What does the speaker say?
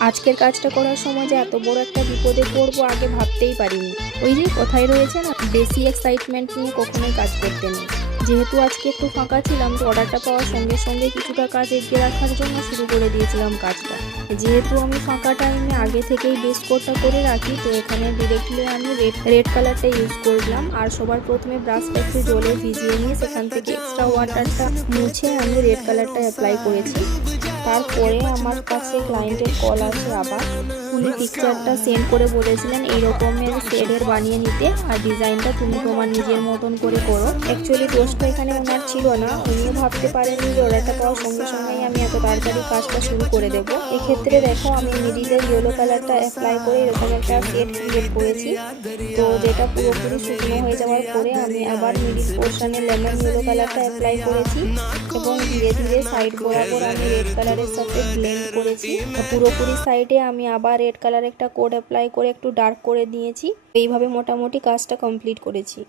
আজকের কাজটা করার সময় যে এত বড় একটা বিপদে পড়বো আগে ভাবতেই পারিনি। ওই যে কথায় রয়েছে না, বেশি এক্সাইটমেন্ট নিয়ে কখনোই কাজ করতে নেই। যেহেতু আজকে একটু ফাঁকা ছিলাম, তো অর্ডারটা পাওয়ার সঙ্গে সঙ্গে কিছুটা কাজ এগিয়ে রাখার জন্য শুরু করে দিয়েছিলাম কাজটা। যেহেতু আমি ফাঁকা টাইমে আগে থেকেই বেস কোটটা করে রাখি, তো এখানে ডিরেক্টলি আমি রেড কালারটা ইউজ করলাম। আর সবার প্রথমে ব্রাশটা একটু জলে ভিজিয়ে নিয়ে সেখান থেকে এক্সট্রা ওয়াটারটা মুছে আমি রেড কালারটা অ্যাপ্লাই করেছি। তারপরে আমার কাছে ক্লায়েন্টের কল আসে আবার। উনি পিকচারটা সেন্ড করে বলেছিলেন এই রকমের শেডের বানিয়ে নিতে, আর ডিজাইনটা তুমি তোমার নিজের মতন করে করো। অ্যাকচুয়ালি দোষটা এখানে ওনার ছিল না, উনিও ভাবতে পারেননি যে অর্ডারটা পাওয়ার সঙ্গে সঙ্গেই আমি এত তাড়াতাড়ি কাজটা শুরু করে দেবো। এক্ষেত্রে দেখো আমি মিডিলের ইয়েলো কালারটা অ্যাপ্লাই করে এরকম একটা শেড ক্রিয়েট করেছি। তো যেটা পুরোপুরি শুকনো হয়ে যাওয়ার পরে আমি আবার মিডিল পোর্শনে লেমন ইয়েলো কালারটা অ্যাপ্লাই করেছি এবং ধীরে ধীরে সাইড বরাবর আমি রেড কালারের সাথে ব্লেন্ড করেছি। পুরোপুরি সাইডে আমি আবার রেড কালার একটা কোড অ্যাপ্লাই করে একটু ডার্ক করে দিয়েছি। এইভাবে মোটামুটি কাজটা কমপ্লিট করেছি।